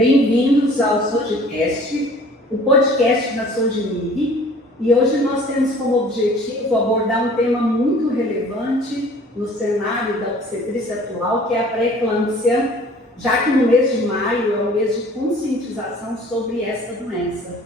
Bem-vindos ao Sogicast, o podcast da Sogimig, e hoje nós temos como objetivo abordar um tema muito relevante no cenário da obstetrícia atual, que é a pré-eclâmpsia, já que no mês de maio é o mês de conscientização sobre essa doença.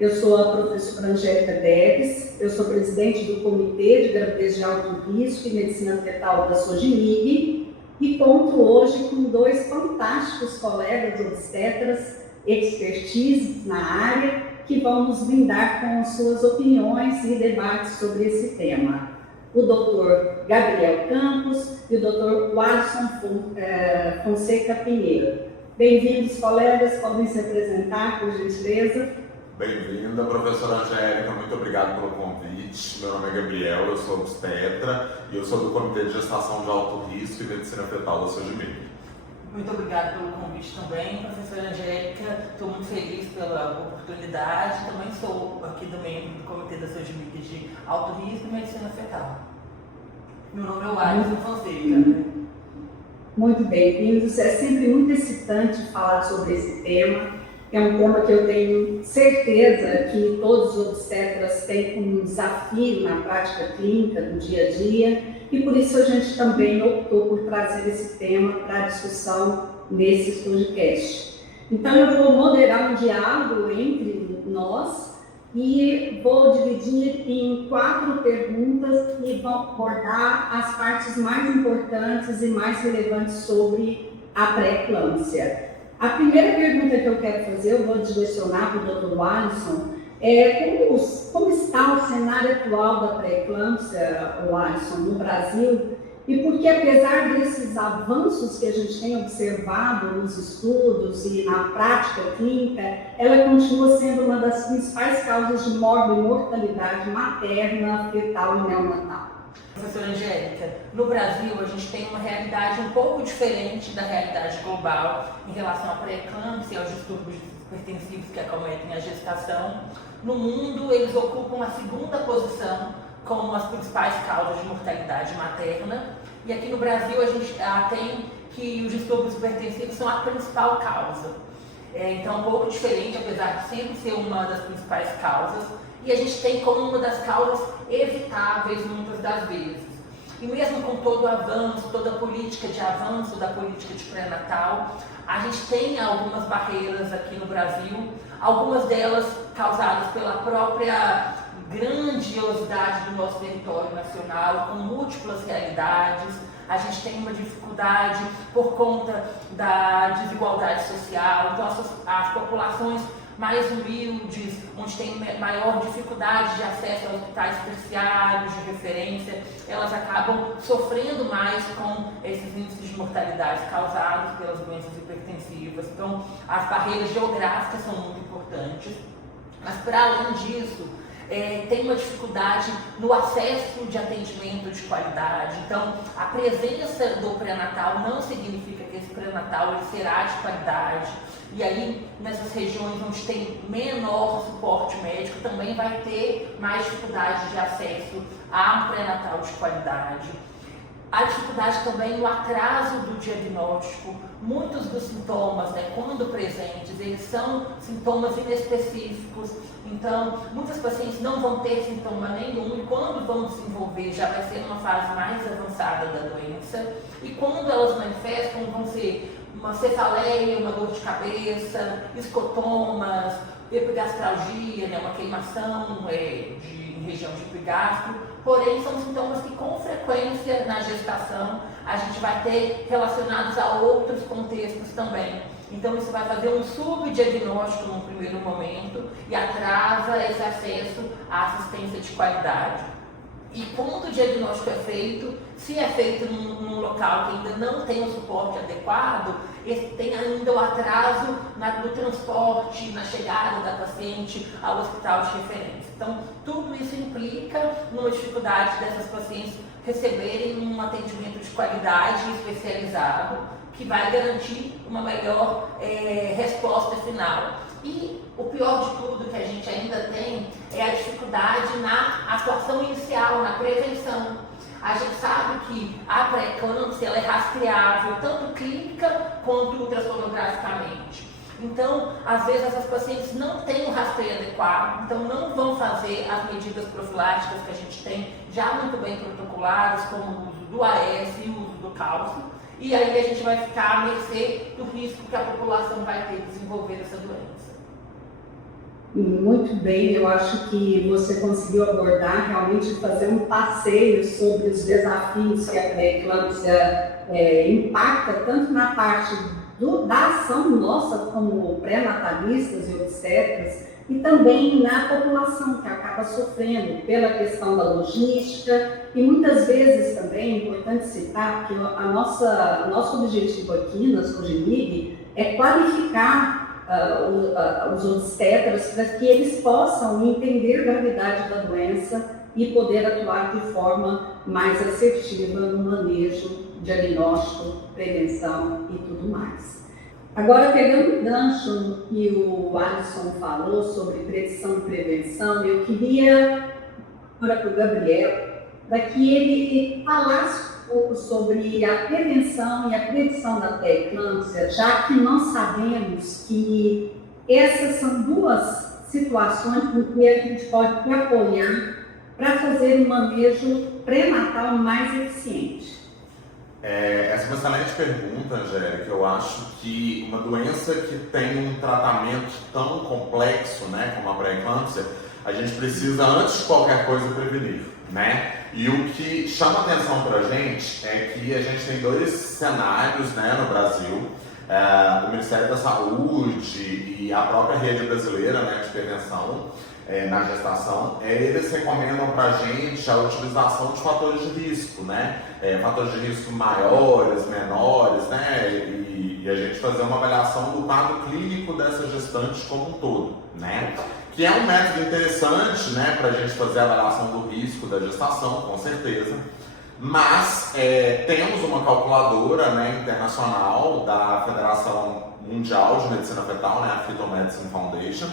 Eu sou a professora Angélica Deves, eu sou presidente do Comitê de Gravidez de Alto Risco e Medicina Fetal da Sogimig, e conto hoje com dois fantásticos colegas obstetras, expertise na área, que vão nos brindar com suas opiniões e debates sobre esse tema. O Dr. Gabriel Campos e o Dr. Alisson Fonseca Pinheiro. Bem-vindos, colegas, podem se apresentar, por gentileza. Bem-vinda, professora Angélica, muito obrigado pelo convite. Meu nome é Gabriel, eu sou obstetra e eu sou do Comitê de Gestação de Alto Risco e Medicina Fetal da Sogimig. Muito obrigada pelo convite também, professora Angélica. Estou muito feliz pela oportunidade. Também sou aqui do membro do Comitê da Sogimig de Alto Risco e Medicina Fetal. Meu nome é Alisson Fonseca. Muito bem-vindos. É sempre muito excitante falar sobre esse tema. É um tema que eu tenho certeza que todos os obstetras têm como desafio na prática clínica, no dia a dia, e por isso a gente também optou por trazer esse tema para a discussão nesse podcast. Então eu vou moderar um diálogo entre nós e vou dividir em 4 perguntas e vou abordar as partes mais importantes e mais relevantes sobre a pré-eclâmpsia. A primeira pergunta que eu quero fazer, eu vou direcionar para o Dr. Alisson, é como está o cenário atual da pré-eclâmpsia, Alisson, no Brasil, e porque apesar desses avanços que a gente tem observado nos estudos e na prática clínica, ela continua sendo uma das principais causas de mortalidade materna, fetal e neonatal. Professora Angélica, no Brasil a gente tem uma realidade um pouco diferente da realidade global em relação à pré-eclâmpsia e aos distúrbios hipertensivos que acometem a gestação. No mundo, eles ocupam a 2ª posição como as principais causas de mortalidade materna, e aqui no Brasil a gente tem que os distúrbios hipertensivos são a principal causa. Então, um pouco diferente, apesar de sempre ser uma das principais causas, e a gente tem como uma das causas evitáveis muitas das vezes. E mesmo com todo o avanço, toda a política de avanço da política de pré-natal, a gente tem algumas barreiras aqui no Brasil, algumas delas causadas pela própria grandiosidade do nosso território nacional, com múltiplas realidades. A gente tem uma dificuldade por conta da desigualdade social, então as populações mais humildes, onde tem maior dificuldade de acesso a hospitais terciários de referência, elas acabam sofrendo mais com esses índices de mortalidade causados pelas doenças hipertensivas. Então, as barreiras geográficas são muito importantes, mas para além disso, tem uma dificuldade no acesso de atendimento de qualidade. Então, a presença do pré-natal não significa que esse pré-natal ele será de qualidade. E aí, nessas regiões onde tem menor suporte médico, também vai ter mais dificuldade de acesso a um pré-natal de qualidade. A dificuldade também no atraso do diagnóstico. Muitos dos sintomas, quando presentes, eles são sintomas inespecíficos. Então, muitas pacientes não vão ter sintoma nenhum e quando vão desenvolver já vai ser uma fase mais avançada da doença. E quando elas manifestam, vão ser uma cefaleia, uma dor de cabeça, escotomas, epigastralgia, uma queimação em região de epigastro. Porém, são sintomas que com frequência na gestação a gente vai ter relacionados a outros contextos também. Então isso vai fazer um subdiagnóstico no primeiro momento e atrasa esse acesso à assistência de qualidade. E quando o diagnóstico é feito, se é feito num local que ainda não tem um suporte adequado, tem ainda o atraso no transporte, na chegada da paciente ao hospital de referência. Então, tudo isso implica numa dificuldade dessas pacientes receberem um atendimento de qualidade especializado, que vai garantir uma melhor resposta final. E o pior de tudo que a gente ainda tem é a dificuldade na atuação inicial, na prevenção. A gente sabe que a pré-eclâmpsia é rastreável tanto clínica quanto ultrassonograficamente. Então, às vezes, essas pacientes não têm o rastreio adequado, então não vão fazer as medidas profiláticas que a gente tem já muito bem protocoladas, como o uso do AS e o uso do cálcio, e aí a gente vai ficar à mercê do risco que a população vai ter de desenvolver essa doença. Muito bem, eu acho que você conseguiu abordar, realmente fazer um passeio sobre os desafios que a pré-eclâmpsia impacta, tanto na parte da ação nossa como pré-natalistas e obstetras, e também na população que acaba sofrendo pela questão da logística, e muitas vezes também é importante citar que nosso objetivo aqui na Sogimig é qualificar os obstetras para que eles possam entender a gravidade da doença e poder atuar de forma mais assertiva no manejo, diagnóstico, prevenção e tudo mais. Agora, pegando o gancho no que o Alisson falou sobre predição e prevenção, eu queria para o Gabriel, para que ele falasse um pouco sobre a prevenção e a predição da pré-eclâmpsia, já que nós sabemos que essas são duas situações com que a gente pode se apoiar para fazer um manejo pré-natal mais eficiente. Essa é uma excelente pergunta, Angélica. Eu acho que uma doença que tem um tratamento tão complexo, né, como a pré-eclâmpsia, a gente precisa, antes de qualquer coisa, prevenir, né? E o que chama atenção para a gente é que a gente tem dois cenários, né, no Brasil. O Ministério da Saúde e a própria rede brasileira, né, de prevenção na gestação, eles recomendam para a gente a utilização de fatores de risco, né? Fatores de risco maiores, menores, né? E a gente fazer uma avaliação do quadro clínico dessa gestante como um todo, né? Que é um método interessante, né, para a gente fazer a avaliação do risco da gestação, com certeza. Mas temos uma calculadora, né, internacional da Federação Mundial de Medicina Fetal, né, a Fetal Medicine Foundation,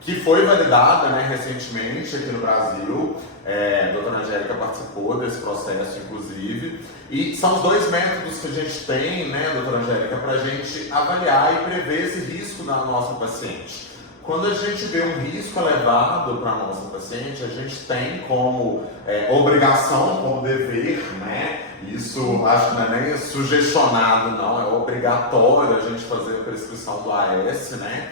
que foi validada, né, recentemente aqui no Brasil. A doutora Angélica participou desse processo, inclusive. E são os dois métodos que a gente tem, né, doutora Angélica, para a gente avaliar e prever esse risco da nossa paciente. Quando a gente vê um risco elevado para a nossa paciente, a gente tem como obrigação, como dever, né? Isso acho que não é nem sugestionado, não, é obrigatório a gente fazer a prescrição do AS, né?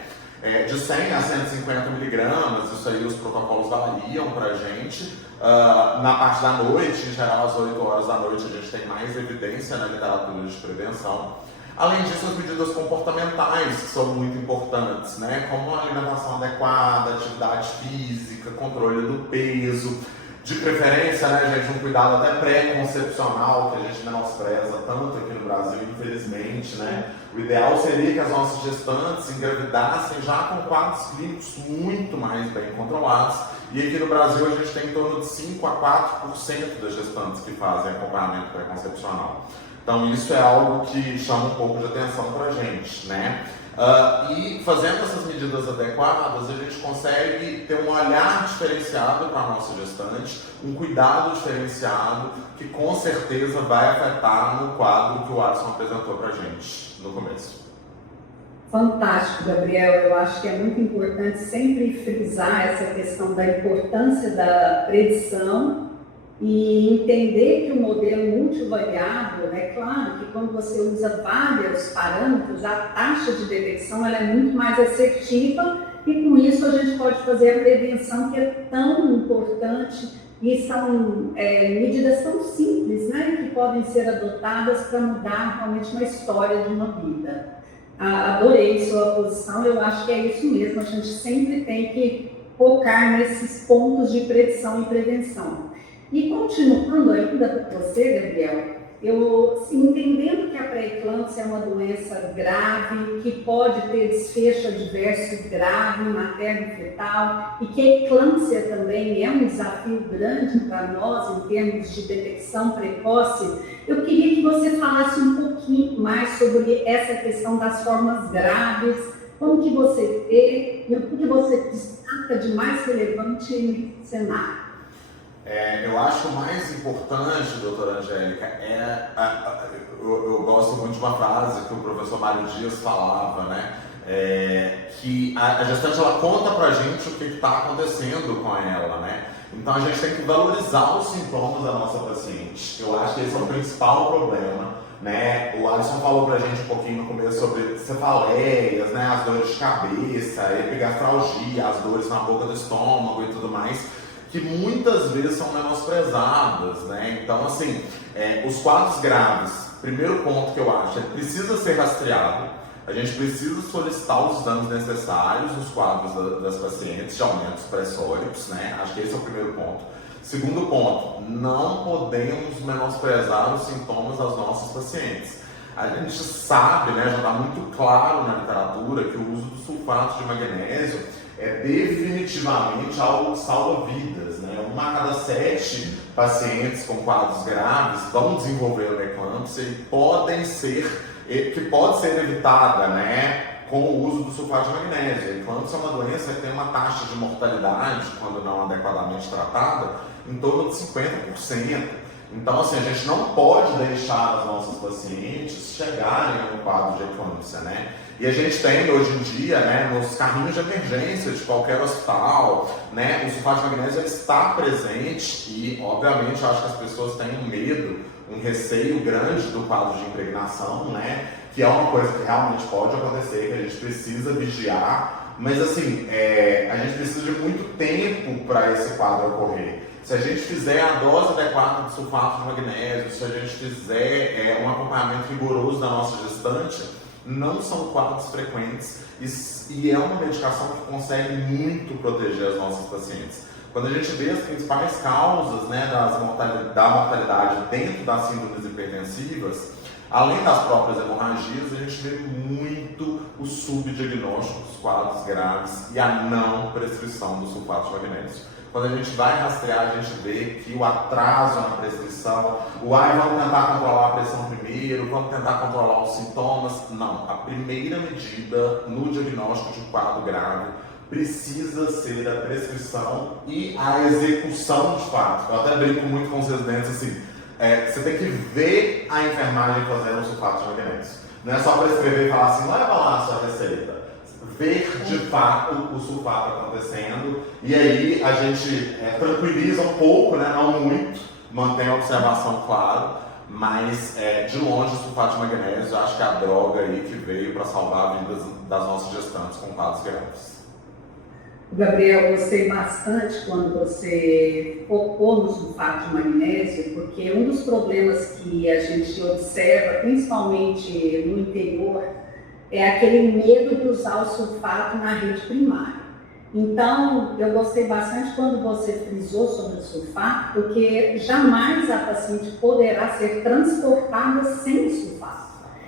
De 100 a 150 miligramas, isso aí os protocolos variam para a gente. Na parte da noite, em geral às 8 horas da noite, a gente tem mais evidência na literatura de prevenção. Além disso, as medidas comportamentais, que são muito importantes, né? Como uma alimentação adequada, atividade física, controle do peso, de preferência, né, gente, um cuidado até pré-concepcional, que a gente menospreza tanto aqui no Brasil, infelizmente, né? O ideal seria que as nossas gestantes engravidassem já com quadros clínicos muito mais bem controlados. E aqui no Brasil a gente tem em torno de 5 a 4% das gestantes que fazem acompanhamento pré-concepcional. Então isso é algo que chama um pouco de atenção para a gente, né? E fazendo essas medidas adequadas, a gente consegue ter um olhar diferenciado para a nossa gestante, um cuidado diferenciado, que com certeza vai afetar no quadro que o Alisson apresentou para a gente no começo. Fantástico, Gabriel. Eu acho que é muito importante sempre frisar essa questão da importância da predição e entender que o modelo multivariado, é claro que quando você usa vários parâmetros, a taxa de detecção ela é muito mais assertiva e com isso a gente pode fazer a prevenção que é tão importante e são medidas tão simples, né, que podem ser adotadas para mudar realmente uma história de uma vida. Adorei sua posição, eu acho que é isso mesmo, a gente sempre tem que focar nesses pontos de predição e prevenção. E continuando ainda para você, Gabriel, eu entendendo que a pré-eclâmpsia é uma doença grave, que pode ter desfecho adverso grave, materno-fetal, e que a eclâmpsia também é um desafio grande para nós em termos de detecção precoce, eu queria que você falasse um pouquinho mais sobre essa questão das formas graves, como que você vê e o que você destaca de mais relevante nesse cenário. Eu acho que o mais importante, doutora Angélica, eu gosto muito de uma frase que o professor Mário Dias falava, né? que a gestante ela conta pra gente o que está acontecendo com ela, né? Então a gente tem que valorizar os sintomas da nossa paciente. Eu acho que esse é o principal problema, né? O Alisson falou pra gente um pouquinho no começo sobre cefaleias, né? As dores de cabeça, epigastralgia, as dores na boca do estômago e tudo mais, que muitas vezes são menosprezadas, né? Então, assim, os quadros graves, primeiro ponto que eu acho, precisa ser rastreado. A gente precisa solicitar os exames necessários nos quadros das pacientes de aumentos pressóricos, né? Acho que esse é o primeiro ponto. Segundo ponto, não podemos menosprezar os sintomas das nossas pacientes. A gente sabe, né, já está muito claro na literatura, que o uso do sulfato de magnésio é definitivamente algo que salva vidas, né? 1 a cada 7 pacientes com quadros graves vão desenvolver uma eclâmpsia e que pode ser evitada, né, com o uso do sulfato de magnésio. A eclâmpsia é uma doença que tem uma taxa de mortalidade, quando não adequadamente tratada, em torno de 50%. Então, assim, a gente não pode deixar as nossas pacientes chegarem a um quadro de eclâmpsia, né? E a gente tem, hoje em dia, né, nos carrinhos de emergência de qualquer hospital, né, o sulfato de magnésio está presente e, obviamente, eu acho que as pessoas têm um medo, um receio grande do quadro de impregnação, né, que é uma coisa que realmente pode acontecer, que a gente precisa vigiar, mas, assim, a gente precisa de muito tempo para esse quadro ocorrer. Se a gente fizer a dose adequada de sulfato de magnésio, se a gente fizer um acompanhamento rigoroso da nossa gestante, não são quadros frequentes e é uma medicação que consegue muito proteger as nossas pacientes. Quando a gente vê as principais causas, né, da mortalidade dentro das síndromes hipertensivas, além das próprias hemorragias, a gente vê muito o subdiagnóstico dos quadros graves e a não prescrição do sulfato de magnésio. Quando a gente vai rastrear, a gente vê que o atraso na prescrição, vamos tentar controlar a pressão primeiro, vamos tentar controlar os sintomas. Não, a primeira medida no diagnóstico de um quadro grave precisa ser a prescrição e a execução de fato. Eu até brinco muito com os residentes assim, você tem que ver a enfermagem fazendo o sulfato de magnésio. Não é só prescrever e falar assim, leva lá a sua receita. Ver de fato o sulfato acontecendo e aí a gente tranquiliza um pouco, né? Não muito, mantém a observação, claro, mas de longe o sulfato de magnésio acho que é a droga aí que veio para salvar a vida das nossas gestantes com quadros graves. Gabriel, gostei bastante quando você focou no sulfato de magnésio, porque um dos problemas que a gente observa, principalmente no interior, é aquele medo de usar o sulfato na rede primária. Então, eu gostei bastante quando você frisou sobre o sulfato, porque jamais a paciente poderá ser transportada sem sulfato.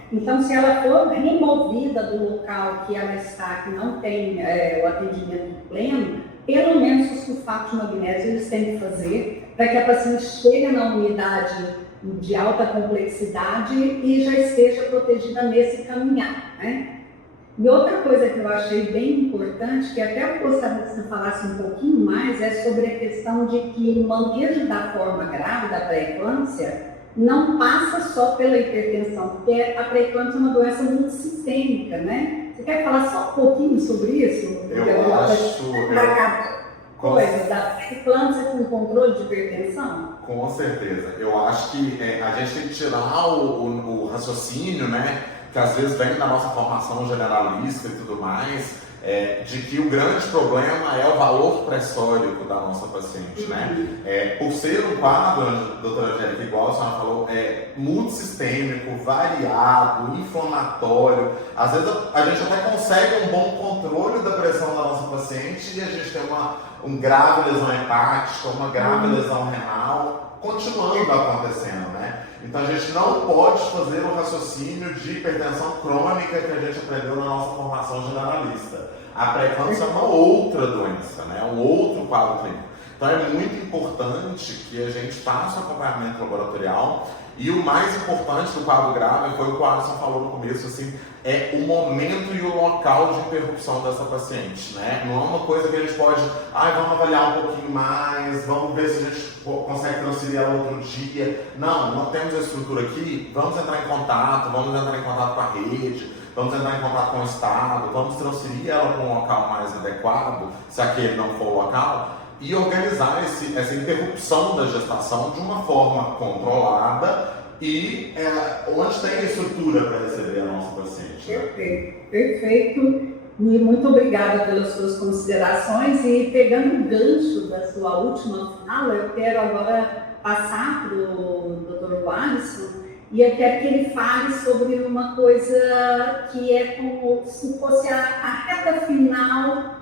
Então, se ela for removida do local que ela está, que não tem o atendimento pleno, pelo menos o sulfato de magnésio eles têm que fazer para que a paciente chegue na unidade de alta complexidade e já esteja protegida nesse caminhar, né? E outra coisa que eu achei bem importante, que até eu gostaria que você falasse um pouquinho mais, é sobre a questão de que o manejo da forma grave da pré-eclâmpsia não passa só pela hipertensão, porque a pré-eclâmpsia é uma doença muito sistêmica, né? Você quer falar só um pouquinho sobre isso? Eu acho... Coisa da pré-eclâmpsia com controle de hipertensão? Com certeza. Eu acho que a gente tem que tirar o raciocínio, né, que às vezes vem da nossa formação generalista e tudo mais, de que o grande problema é o valor pressórico da nossa paciente, né? Por ser um quadro, doutora Angélica, igual a senhora falou, multissistêmico, variado, inflamatório, às vezes a gente até consegue um bom controle da pressão da nossa paciente e a gente tem uma grave lesão hepática, uma grave lesão renal, continuando acontecendo, né? Então a gente não pode fazer o raciocínio de hipertensão crônica que a gente aprendeu na nossa formação generalista. A pré-eclâmpsia é uma outra doença, né? Um outro quadro clínico. Então é muito importante que a gente faça o acompanhamento laboratorial e o mais importante do quadro grave foi o que o Alisson falou no começo, assim, é o momento e o local de interrupção dessa paciente, né? Não é uma coisa que a gente pode, vamos avaliar um pouquinho mais, vamos ver se a gente consegue transferir ela outro dia. Não temos a estrutura aqui, vamos entrar em contato com a rede, vamos entrar em contato com o Estado, vamos transferir ela para um local mais adequado, se aquele não for o local, e organizar essa interrupção da gestação de uma forma controlada e onde tem estrutura para receber a nossa paciente. Né? Perfeito, perfeito. E muito obrigada pelas suas considerações. E pegando o gancho da sua última fala, eu quero agora passar para o Dr. Alisson e eu quero que ele fale sobre uma coisa que é como se fosse a reta final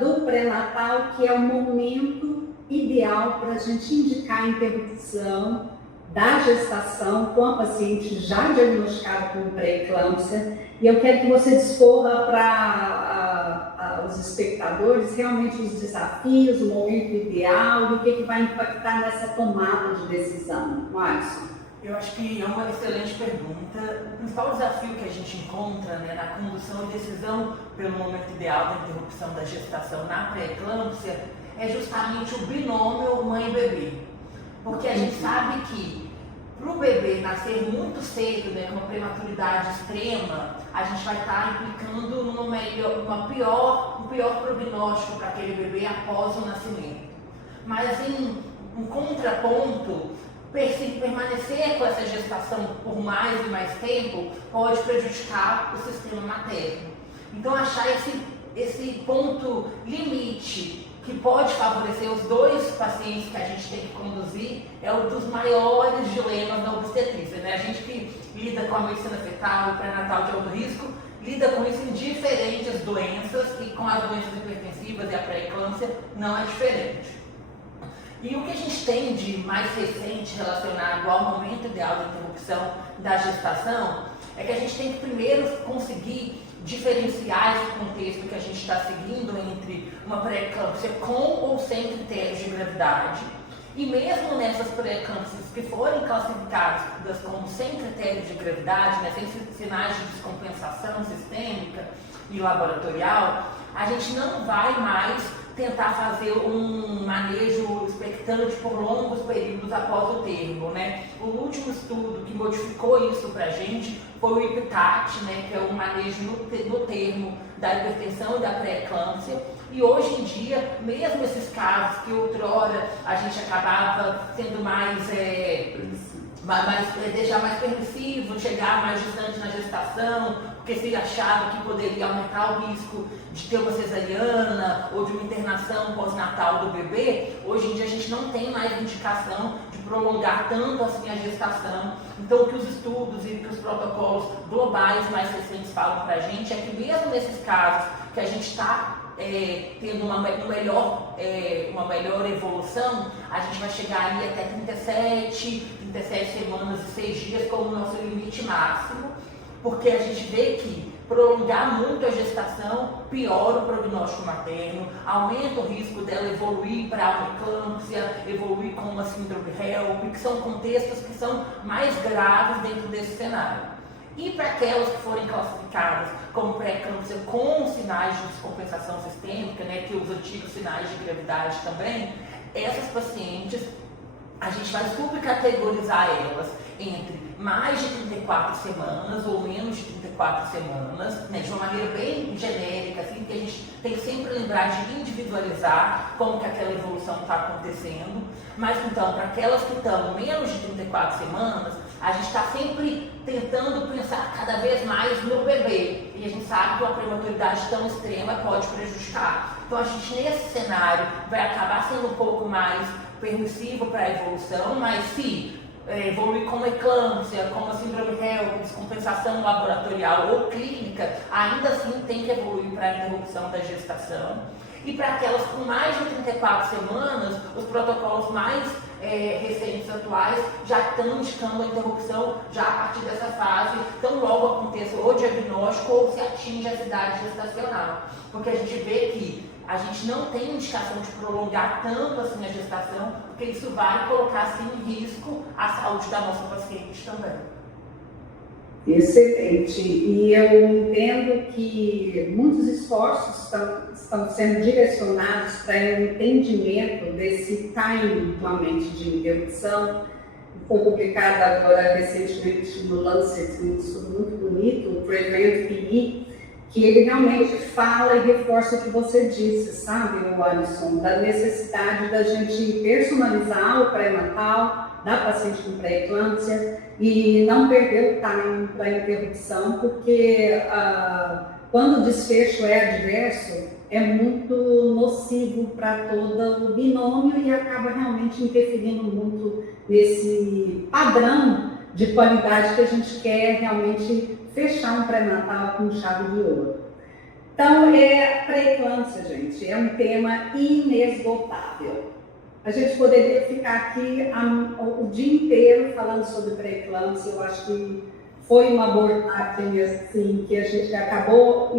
do pré-natal, que é o momento ideal para a gente indicar a interrupção da gestação com a paciente já diagnosticada com pré-eclâmpsia. E eu quero que você discorra para os espectadores realmente os desafios, o momento ideal e o que vai impactar nessa tomada de decisão. Alisson. Eu acho que é uma excelente pergunta. O principal desafio que a gente encontra, né, na condução e decisão pelo momento ideal da interrupção da gestação na pré-eclâmpsia é justamente o binômio mãe-bebê. Porque a gente sabe que para o bebê nascer muito cedo, né, com uma prematuridade extrema, a gente vai estar implicando um pior prognóstico para aquele bebê após o nascimento. Mas em um contraponto, permanecer com essa gestação por mais e mais tempo pode prejudicar o sistema materno. Então, achar esse ponto limite que pode favorecer os dois pacientes que a gente tem que conduzir é um dos maiores dilemas da obstetrícia, né? A gente que lida com a medicina fetal, o pré-natal de alto risco, lida com isso em diferentes doenças e com as doenças hipertensivas e a pré-eclâmpsia não é diferente. E o que a gente tem de mais recente relacionado ao momento ideal da interrupção da gestação é que a gente tem que primeiro conseguir diferenciar esse contexto que a gente está seguindo entre uma pré-eclâmpsia com ou sem critérios de gravidade. E mesmo nessas pré-eclâmpsias que forem classificadas como sem critérios de gravidade, né, sem sinais de descompensação sistêmica e laboratorial, a gente não vai mais tentar fazer um manejo expectante por longos períodos após o termo, né? O último estudo que modificou isso para a gente foi o IPCAT, né, que é o manejo no termo da hipertensão e da pré-eclâmpsia. E hoje em dia, mesmo esses casos que outrora a gente acabava sendo deixar mais permissivo, chegar mais distante na gestação, porque se achava que poderia aumentar o risco de ter uma cesariana ou de uma internação pós-natal do bebê, hoje em dia a gente não tem mais indicação de prolongar tanto assim a gestação. Então, o que os estudos e que os protocolos globais mais recentes falam para a gente é que mesmo nesses casos que a gente está tendo uma melhor evolução, a gente vai chegar ali até 37 semanas e 6 dias como nosso limite máximo, porque a gente vê que prolongar muito a gestação piora o prognóstico materno, aumenta o risco dela evoluir para uma eclâmpsia, evoluir com uma síndrome HELP, que são contextos que são mais graves dentro desse cenário. E para aquelas que forem classificadas como pré-eclâmpsia com sinais de descompensação sistêmica, né, que os antigos sinais de gravidade também, essas pacientes, a gente vai subcategorizar elas entre mais de 34 semanas ou menos de 34 semanas, né, de uma maneira bem genérica, assim, que a gente tem que sempre lembrar de individualizar como que aquela evolução está acontecendo. Mas então, para aquelas que estão menos de 34 semanas, a gente está sempre tentando pensar cada vez mais no bebê. E a gente sabe que uma prematuridade tão extrema pode prejudicar. Então, a gente, nesse cenário, vai acabar sendo um pouco mais permissivo para a evolução, mas se evoluir com uma eclâmpsia, com uma síndrome HELP, descompensação laboratorial ou clínica, ainda assim tem que evoluir para a interrupção da gestação. E para aquelas com mais de 34 semanas, os protocolos mais recentes atuais já estão indicando a interrupção já a partir dessa fase, tão logo aconteça o diagnóstico ou se atinge a idade gestacional. Porque a gente vê que a gente não tem indicação de prolongar tanto assim a gestação, porque isso vai colocar assim, em risco a saúde da nossa paciente também. Excelente. E eu entendo que muitos esforços estão sendo direcionados para o entendimento desse timing realmente de interrupção, foi publicado agora recentemente no Lancet, um estudo muito bonito, o Prevent PE, que ele realmente fala e reforça o que você disse, sabe, Alisson, da necessidade da gente personalizar o pré-natal da paciente com pré-eclâmpsia e não perder o time para a interrupção, porque quando o desfecho é adverso, é muito nocivo para todo o binômio e acaba realmente interferindo muito nesse padrão de qualidade que a gente quer realmente fechar um pré-natal com chave de ouro. Então, pré-eclâmpsia, gente, é um tema inesgotável. A gente poderia ficar aqui o dia inteiro falando sobre pré-eclâmpsia. Eu acho que foi uma abordagem assim, que a gente acabou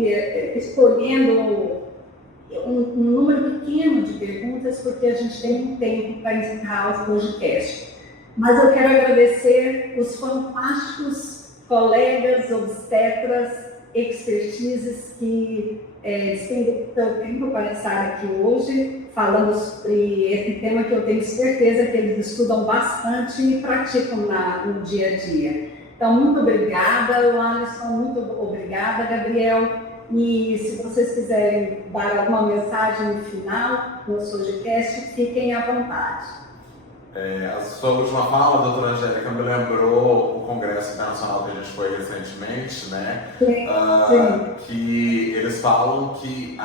escolhendo um número pequeno de perguntas, porque a gente tem um tempo para encerrar o podcast. Mas eu quero agradecer os fantásticos colegas obstetras, expertises que despendem seu tempo para estar aqui hoje, falando sobre esse tema que eu tenho certeza que eles estudam bastante e praticam no dia a dia. Então, muito obrigada, Alisson, muito obrigada, Gabriel. E se vocês quiserem dar alguma mensagem final no podcast, fiquem à vontade. A sua última fala, doutora Angélica, me lembrou o Congresso Internacional que a gente foi recentemente, né? Sim. Que eles falam que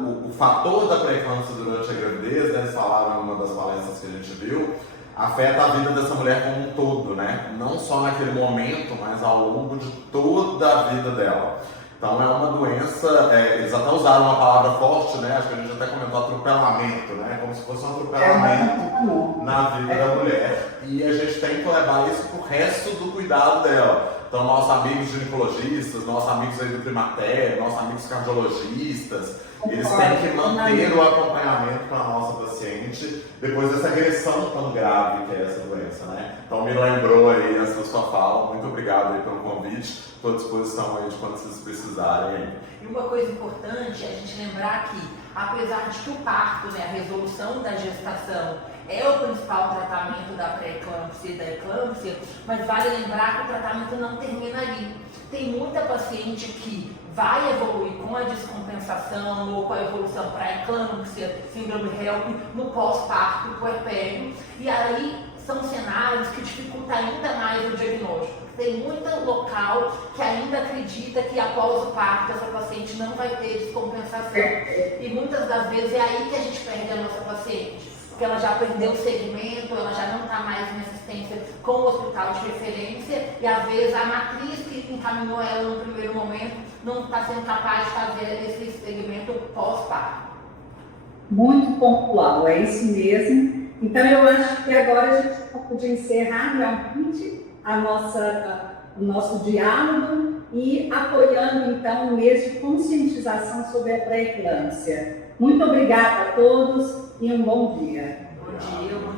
o fator da pré-eclâmpsia durante a gravidez, né, eles falaram em uma das palestras que a gente viu, afeta a vida dessa mulher como um todo, né? Não só naquele momento, mas ao longo de toda a vida dela. Então é uma doença, eles até usaram uma palavra forte, né? Acho que a gente até comentou atropelamento, né? Como se fosse um atropelamento na vida da mulher. E a gente tem que levar isso pro resto do cuidado dela. Então nossos amigos ginecologistas, nossos amigos aí do primatério, nossos amigos cardiologistas, eles têm que manter o acompanhamento com a nossa paciente depois dessa agressão tão grave que é essa doença, né? Então me lembrou aí essa sua fala, muito obrigado aí pelo convite, estou à disposição aí de quando vocês precisarem. E uma coisa importante é a gente lembrar que, apesar de que o parto, né, a resolução da gestação é o principal tratamento da pré-eclâmpsia e da eclâmpsia, mas vale lembrar que o tratamento não termina ali. Tem muita paciente que vai evoluir com a descompensação ou com a evolução para a eclâmpsia, síndrome HELP, no pós-parto puerpério, e aí são cenários que dificultam ainda mais o diagnóstico. Tem muito local que ainda acredita que após o parto essa paciente não vai ter descompensação. E muitas das vezes é aí que a gente perde a nossa paciente, porque ela já perdeu o segmento, ela já não está mais em assistência com o hospital de referência e às vezes a matriz que encaminhou ela no primeiro momento não está sendo capaz de fazer esse segmento pós-parto. Muito pontual, é isso mesmo. Então eu acho que agora a gente pode encerrar realmente o nosso diálogo e apoiando então o mês de conscientização sobre a pré-eclâmpsia. Muito obrigada a todos e um bom dia. Bom dia.